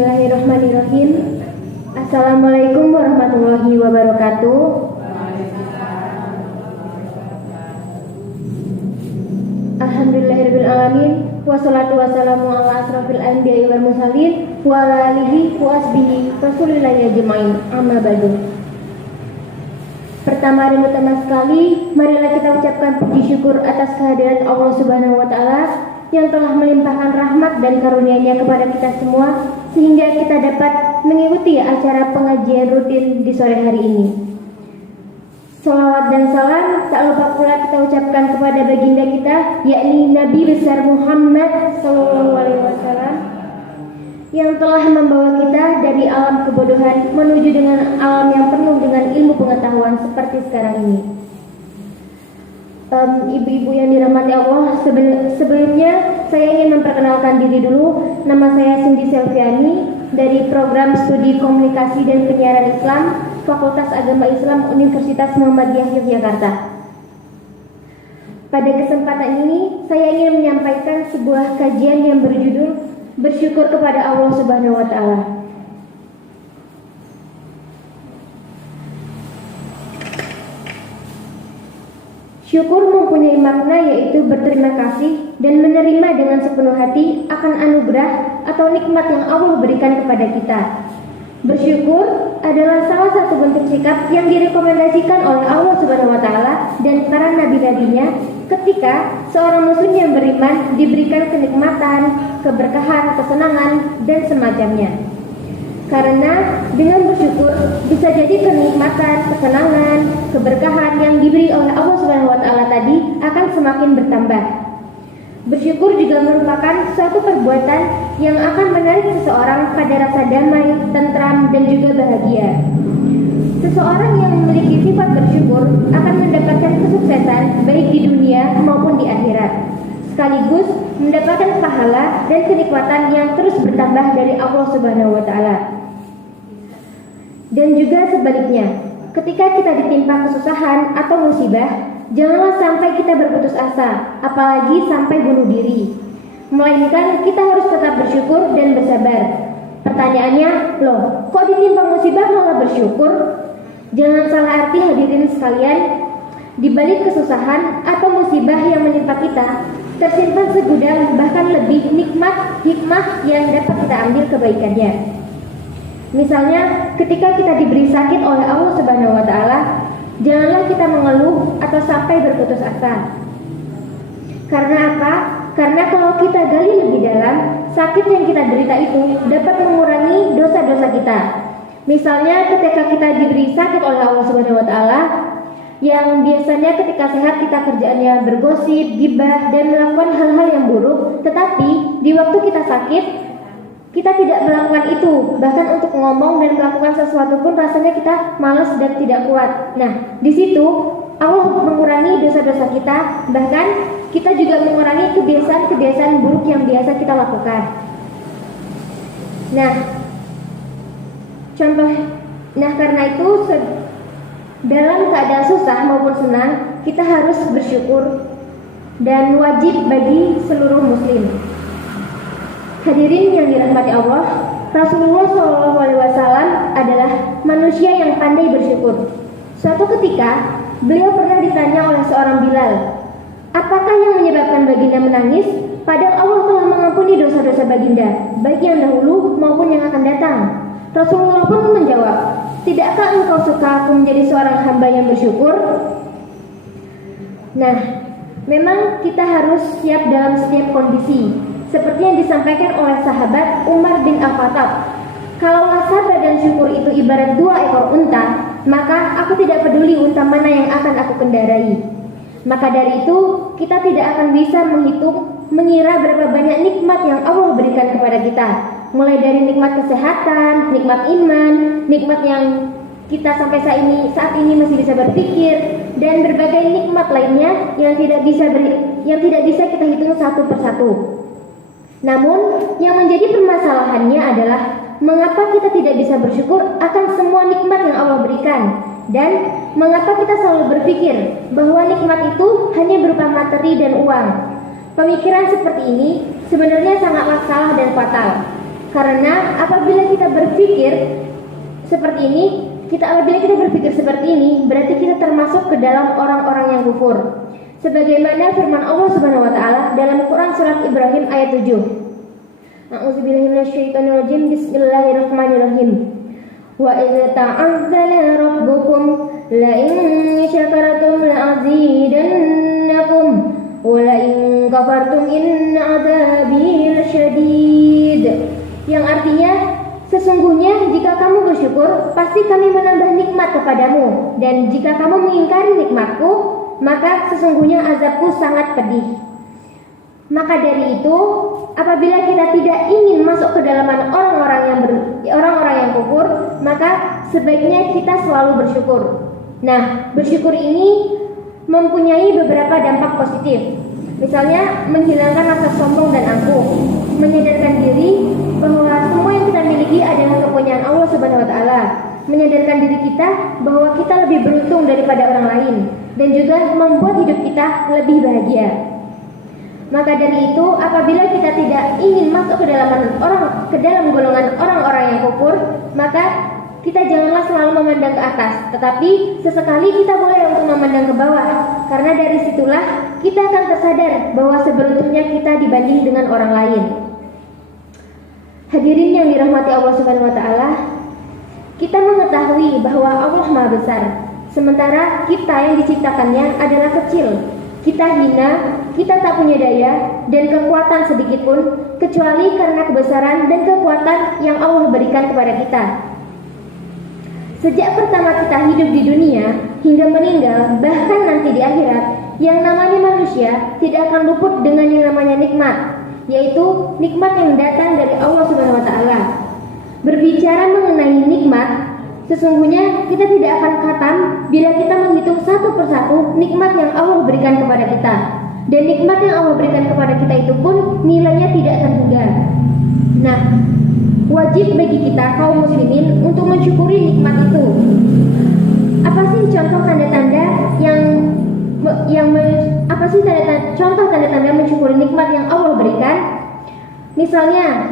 Bismillahirrahmanirrahim. Assalamualaikum warahmatullahi wabarakatuh. Alhamdulillahirabbil alamin. Wassalatu wassalamu ala asrofil anbiya'i wal mursalin wa ala alihi wa asbihi rasulillahi ajmain. Amma ba'du. Pertama dan utama sekali, marilah kita ucapkan puji syukur atas kehadirat Allah Subhanahu wa taala yang telah melimpahkan rahmat dan karunia-Nya kepada kita semua sehingga kita dapat mengikuti acara pengajian rutin di sore hari ini. Salawat dan salam tak lupa pula kita ucapkan kepada baginda kita, yakni Nabi besar Muhammad SAW, yang telah membawa kita dari alam kebodohan menuju dengan alam yang penuh dengan ilmu pengetahuan seperti sekarang ini. Ibu-ibu yang dirahmati Allah, sebelumnya saya ingin memperkenalkan diri dulu. Nama saya Cindy Selviani dari program studi komunikasi dan penyiaran Islam Fakultas Agama Islam Universitas Muhammadiyah Yogyakarta. Pada kesempatan ini saya ingin menyampaikan sebuah kajian yang berjudul Bersyukur kepada Allah Subhanahu wa taala. Syukur mempunyai makna yaitu berterima kasih dan menerima dengan sepenuh hati akan anugerah atau nikmat yang Allah berikan kepada kita. Bersyukur adalah salah satu bentuk sikap yang direkomendasikan oleh Allah Subhanahu wa taala dan para nabi-nabinya ketika seorang muslim yang beriman diberikan kenikmatan, keberkahan, kesenangan dan semacamnya. Karena dengan bersyukur bisa jadi kenikmatan, kesenangan, keberkahan yang diberi oleh Allah Subhanahu wa taala tadi akan semakin bertambah. Bersyukur juga merupakan suatu perbuatan yang akan menarik seseorang pada rasa damai, tentram, dan juga bahagia. Seseorang yang memiliki sifat bersyukur akan mendapatkan kesuksesan baik di dunia maupun di akhirat, sekaligus mendapatkan pahala dan kenikmatan yang terus bertambah dari Allah Subhanahu wa taala. Dan juga sebaliknya, ketika kita ditimpa kesusahan atau musibah, janganlah sampai kita berputus asa, apalagi sampai bunuh diri. Melainkan kita harus tetap bersyukur dan bersabar. Pertanyaannya, loh, kok ditimpa musibah malah bersyukur? Jangan salah arti hadirin sekalian, di balik kesusahan atau musibah yang menimpa kita, tersimpan segudang bahkan lebih nikmat hikmah yang dapat kita ambil kebaikannya. Misalnya, ketika kita diberi sakit oleh Allah Subhanahu wa taala, janganlah kita mengeluh atau sampai berputus asa. Karena apa? Karena kalau kita gali lebih dalam, sakit yang kita derita itu dapat mengurangi dosa-dosa kita. Misalnya ketika kita diberi sakit oleh Allah Subhanahu wa taala, yang biasanya ketika sehat kita kerjaannya bergosip, gibah, dan melakukan hal-hal yang buruk, tetapi di waktu kita sakit kita tidak melakukan itu, bahkan untuk ngomong dan melakukan sesuatu pun rasanya kita malas dan tidak kuat. Nah, di situ Allah mengurangi dosa-dosa kita, bahkan kita juga mengurangi kebiasaan-kebiasaan buruk yang biasa kita lakukan. Karena itu dalam keadaan susah maupun senang, kita harus bersyukur dan wajib bagi seluruh muslim. Hadirin yang dirahmati Allah, Rasulullah SAW adalah manusia yang pandai bersyukur. Suatu ketika, beliau pernah ditanya oleh seorang Bilal, apakah yang menyebabkan baginda menangis? Padahal Allah telah mengampuni dosa-dosa baginda, baik yang dahulu maupun yang akan datang. Rasulullah pun menjawab, tidakkah engkau suka aku menjadi seorang hamba yang bersyukur? Nah, memang kita harus siap dalam setiap kondisi. Seperti yang disampaikan oleh sahabat Umar bin Al-Khattab, kalaulah sabar dan syukur itu ibarat 2 ekor unta, maka aku tidak peduli unta mana yang akan aku kendarai. Maka dari itu, kita tidak akan bisa mengira berapa banyak nikmat yang Allah berikan kepada kita, mulai dari nikmat kesehatan, nikmat iman, nikmat yang kita sampai saat ini masih bisa berpikir, dan berbagai nikmat lainnya yang tidak bisa kita hitung satu persatu. Namun, yang menjadi permasalahannya adalah mengapa kita tidak bisa bersyukur akan semua nikmat yang Allah berikan, dan mengapa kita selalu berpikir bahwa nikmat itu hanya berupa materi dan uang. Pemikiran seperti ini sebenarnya sangatlah salah dan fatal. Karena apabila kita berpikir seperti ini, berarti kita termasuk ke dalam orang-orang yang kufur. Sebagaimana firman Allah Subhanahu wa taala dalam Quran surat Ibrahim ayat 7. A'udzubillahi minasyaitonirrajim. Bismillahirrahmanirrahim. Wa idza ta'azzala rabbukum la in syakartum la'azidannakum wa la in kafartum inna 'adzabi lasyadid. Yang artinya, sesungguhnya jika kamu bersyukur, pasti kami menambah nikmat kepadamu, dan jika kamu mengingkari nikmatku, maka sesungguhnya azabku sangat pedih. Maka dari itu, apabila kita tidak ingin masuk ke dalam orang-orang yang kufur, maka sebaiknya kita selalu bersyukur. Nah, bersyukur ini mempunyai beberapa dampak positif. Misalnya, menghilangkan rasa sombong dan angkuh, menyadarkan diri bahwa semua yang kita miliki adalah kepunyaan Allah Subhanahu wa taala, menyadarkan diri kita bahwa kita lebih beruntung daripada orang lain, dan juga membuat hidup kita lebih bahagia. Maka dari itu, apabila kita tidak ingin masuk ke dalam golongan orang-orang yang kufur, maka kita janganlah selalu memandang ke atas, tetapi sesekali kita boleh untuk memandang ke bawah, karena dari situlah kita akan tersadar bahwa seberuntungnya kita dibanding dengan orang lain. Hadirin yang dirahmati Allah Subhanahu wa taala, kita mengetahui bahwa Allah Maha Besar, sementara kita yang diciptakannya adalah kecil. Kita hina, kita tak punya daya dan kekuatan sedikit pun, kecuali karena kebesaran dan kekuatan yang Allah berikan kepada kita. Sejak pertama kita hidup di dunia hingga meninggal, bahkan nanti di akhirat, yang namanya manusia tidak akan luput dengan yang namanya nikmat, yaitu nikmat yang datang dari Allah Subhanahu wa taala. Berbicara mengenai nikmat, sesungguhnya kita tidak akan khatam bila kita menghitung satu persatu nikmat yang Allah berikan kepada kita. Dan nikmat yang Allah berikan kepada kita itu pun nilainya tidak terhingga. Nah, wajib bagi kita kaum muslimin untuk mensyukuri nikmat itu. Apa sih contoh tanda-tanda contoh tanda-tanda mensyukuri nikmat yang Allah berikan? Misalnya,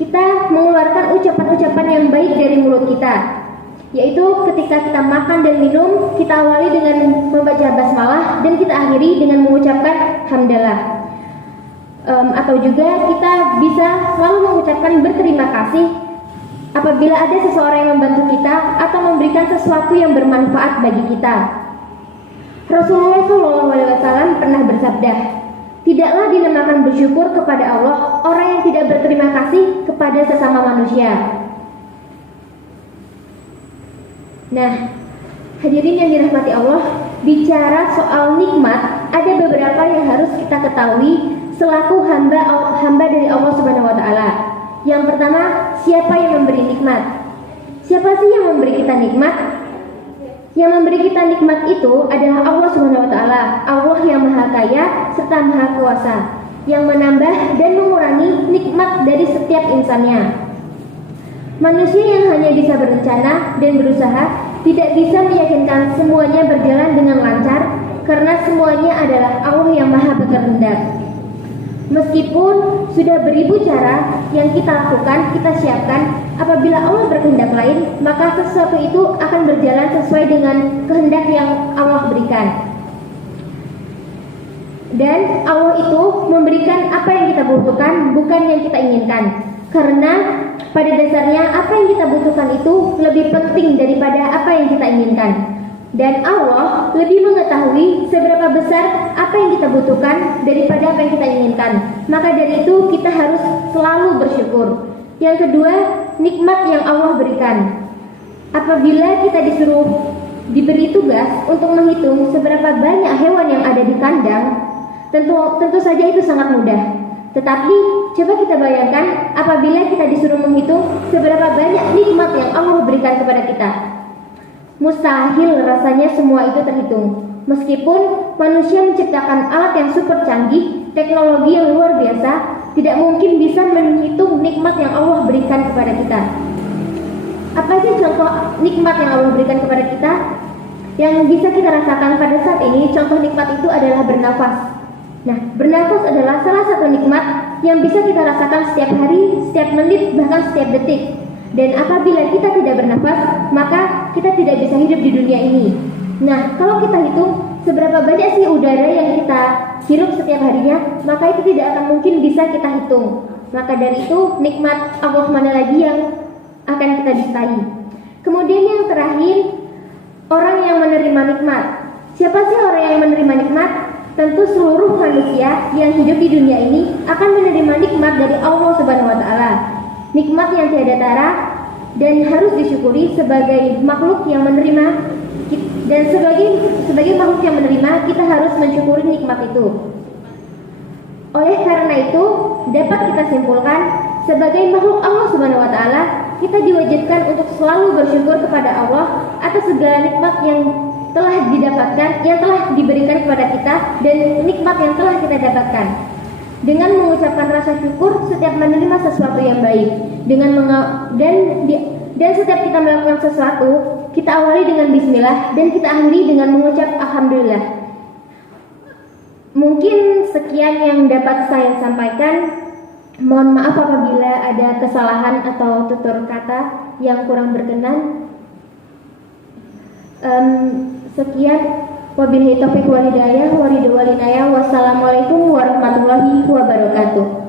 kita mengeluarkan ucapan-ucapan yang baik dari mulut kita, yaitu ketika kita makan dan minum, kita awali dengan membaca basmalah dan kita akhiri dengan mengucapkan hamdalah. Atau juga kita bisa selalu mengucapkan berterima kasih apabila ada seseorang yang membantu kita atau memberikan sesuatu yang bermanfaat bagi kita. Rasulullah SAW pernah bersabda, tidaklah dinamakan bersyukur kepada Allah orang yang tidak berterima kasih kepada sesama manusia. Nah, hadirin yang dirahmati Allah, bicara soal nikmat, ada beberapa yang harus kita ketahui selaku hamba dari Allah Subhanahu wa taala. Yang pertama, siapa yang memberi nikmat? Siapa sih yang memberi kita nikmat? Yang memberi kita nikmat itu adalah Allah Subhanahu wa taala, Allah yang Maha Kaya serta Maha Kuasa, yang menambah dan mengurangi nikmat dari setiap insannya. Manusia yang hanya bisa berencana dan berusaha tidak bisa meyakinkan semuanya berjalan dengan lancar, karena semuanya adalah Allah yang Maha berkehendak. Meskipun sudah beribu cara yang kita lakukan, kita siapkan, apabila Allah berkehendak lain, maka sesuatu itu akan berjalan sesuai dengan kehendak yang Allah berikan. Dan Allah itu memberikan apa yang kita butuhkan, bukan yang kita inginkan. Karena pada dasarnya apa yang kita butuhkan itu lebih penting daripada apa yang kita inginkan. Dan Allah lebih mengetahui seberapa besar apa yang kita butuhkan daripada apa yang kita inginkan. Maka dari itu kita harus selalu bersyukur. Yang kedua, nikmat yang Allah berikan. Apabila kita diberi tugas untuk menghitung seberapa banyak hewan yang ada di kandang, tentu saja itu sangat mudah. Tetapi coba kita bayangkan apabila kita disuruh menghitung seberapa banyak nikmat yang Allah berikan kepada kita. Mustahil rasanya semua itu terhitung. Meskipun manusia menciptakan alat yang super canggih, teknologi yang luar biasa, tidak mungkin bisa menghitung nikmat yang Allah berikan kepada kita. Apa sih contoh nikmat yang Allah berikan kepada kita? Yang bisa kita rasakan pada saat ini, contoh nikmat itu adalah bernafas. Nah, bernafas adalah salah satu nikmat yang bisa kita rasakan setiap hari, setiap menit, bahkan setiap detik. Dan apabila kita tidak bernafas, maka kita tidak bisa hidup di dunia ini. Nah, kalau kita hitung seberapa banyak sih udara yang kita hirup setiap harinya, maka itu tidak akan mungkin bisa kita hitung. Maka dari itu, nikmat Allah mana lagi yang akan kita dustai. Kemudian yang terakhir, orang yang menerima nikmat. Siapa sih orang yang menerima nikmat? Tentu seluruh manusia yang hidup di dunia ini akan menerima nikmat dari Allah Subhanahu wa taala. Nikmat yang tiada tara dan harus disyukuri sebagai makhluk yang menerima, dan sebagai makhluk yang menerima, kita harus mensyukuri nikmat itu. Oleh karena itu, dapat kita simpulkan sebagai makhluk Allah Subhanahu wa taala, kita diwajibkan untuk selalu bersyukur kepada Allah atas segala nikmat yang telah didapatkan, yang telah diberikan kepada kita, dan nikmat yang telah kita dapatkan. Dengan mengucapkan rasa syukur setiap menerima sesuatu yang baik, dan setiap kita melakukan sesuatu, kita awali dengan bismillah dan kita akhiri dengan mengucap alhamdulillah. Mungkin sekian yang dapat saya sampaikan. Mohon maaf apabila ada kesalahan atau tutur kata yang kurang berkenan. Sekian, wabillahi taufiq wal hidayah, wassalamualaikum warahmatullahi wabarakatuh.